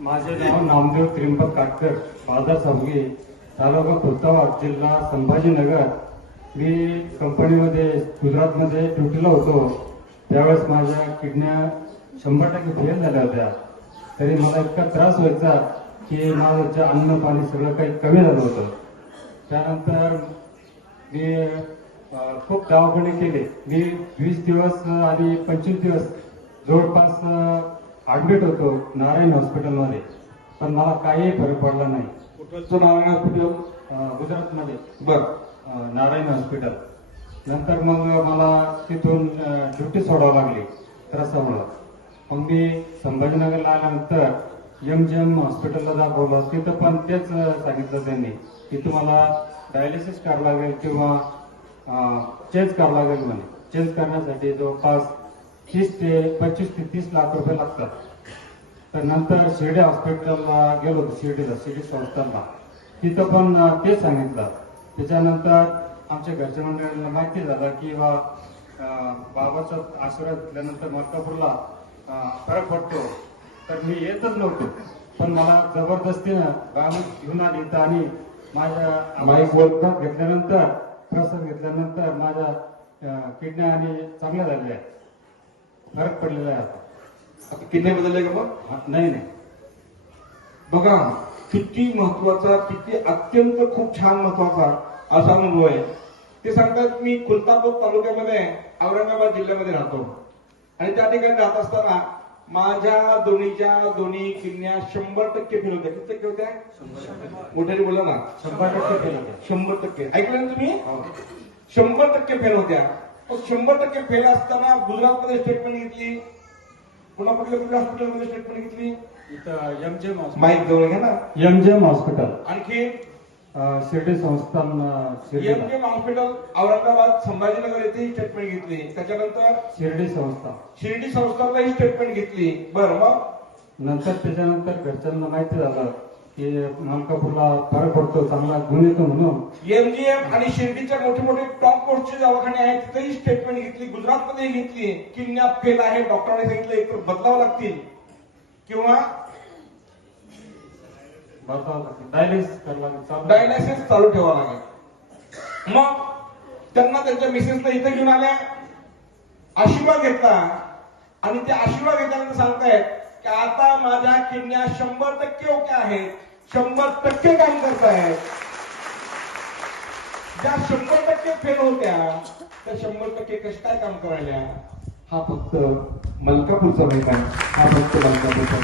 माझे नाव नामदेव त्रिंबक काटकर, बाजार सावगी, तालुका खुलताबाद, जिल्हा संभाजीनगर. मी कंपनीमध्ये गुजरातमध्ये ड्युटीला होतो. त्यावेळेस माझ्या किडन्या 100% फेल झाल्या होत्या. तरी मला इतका त्रास व्हायचा की माझं अन्न पाणी सगळं काही कमी झालं होतं. त्यानंतर मी खूप दवाखाने केले. मी 20 दिवस आणि 25 दिवस जवळपास ऍडमिट होतो नारायण हॉस्पिटलमध्ये, पण मला काही फरक पडला नाही. कुठलं नारायण हॉस्पिटल? गुजरातमध्ये. बरं. नारायण हॉस्पिटल. नंतर मग मला तिथून ड्युटी सोडावं लागली त्रासामुळं. मग मी संभाजीनगरला आल्यानंतर MGM हॉस्पिटलला दाखवलं. तिथं पण तेच सांगितलं त्यांनी की तुम्हाला डायलिसिस करावं लागेल किंवा चेंज करावं लागेल म्हणे. चेंज करण्यासाठी जवळपास 25 ते 30 लाख रुपये लागतात. तर नंतर शिर्डी हॉस्पिटलला गेलो होतो, शिर्डी संस्थानला. तिथं पण तेच सांगितलं. त्याच्यानंतर आमच्या घरच्या मंडळींना माहिती झालं की बाबाचा आशीर्वाद घेतल्यानंतर मलकापूरला फरक पडतो. तर मी येतच नव्हतो, पण मला जबरदस्तीनं गावात घेऊन आली इथं आणि माझ्या गोलगाव घेतल्यानंतर प्रसाद घेतल्यानंतर माझ्या किडन्या आणि चांगल्या झालेल्या आहेत. फरक पडलेला आहे आता. किडन्या बदलले का मग? नाही. बघा किती महत्वाचा, किती अत्यंत खूप छान महत्वाचा असा अनुभव आहे. ते सांगतात मी खुलताबाद तालुक्यामध्ये औरंगाबाद जिल्ह्यामध्ये राहतो आणि त्या ठिकाणी राहत असताना माझ्या दोन्ही किडन्या 100% फेल होत्या. किती टक्के होत्या? मोठ्याने बोला ना. 100% फेल होत्या. 100%. ऐकलं ना तुम्ही? 100% फेल होत्या. 100% फेल असताना गुजरातमध्ये स्टेटमेंट घेतली. पुन्हा कुठल्या हॉस्पिटलमध्ये स्टेटमेंट घेतली? इथं MGM माईक जवळ घ्या ना. MGM hospital. आणखी शिर्डी संस्थान. MGM हॉस्पिटल औरंगाबाद संभाजीनगर येथे स्टेटमेंट घेतली. त्याच्यानंतर शिर्डी संस्थानला ही स्टेटमेंट घेतली. बरं, मग नंतर त्याच्यानंतर घरच्यांना माहिती झालं की मलकापूरला फरक पडतो, चांगला गुण येतो म्हणून MGM आणि शिर्डीच्या मोठे मोठे टॉप पोस्टचे दवाखाने आहेत तिथेही स्टेटमेंट घेतली. गुजरातमध्ये घेतली. किडन्या फेल आहे. डॉक्टरांनी सांगितलं एकतर बदलावं लागतील किंवा डायलिसिस चालू ठेवावं लागेल. मग त्यांना त्यांच्या मिसेसला इथे घेऊन आल्या, आशीर्वाद घेतला आणि ते आशीर्वाद घेतल्यानंतर सांगतायत की आता माझ्या किडन्या 100% ओके आहेत, 100% काम करतायत. ज्या 100% फेल होत्या त्या 100% कशा काय काम करायला? हा फक्त मलकापूरचा मैदान, हा फक्त मलकापूरचा.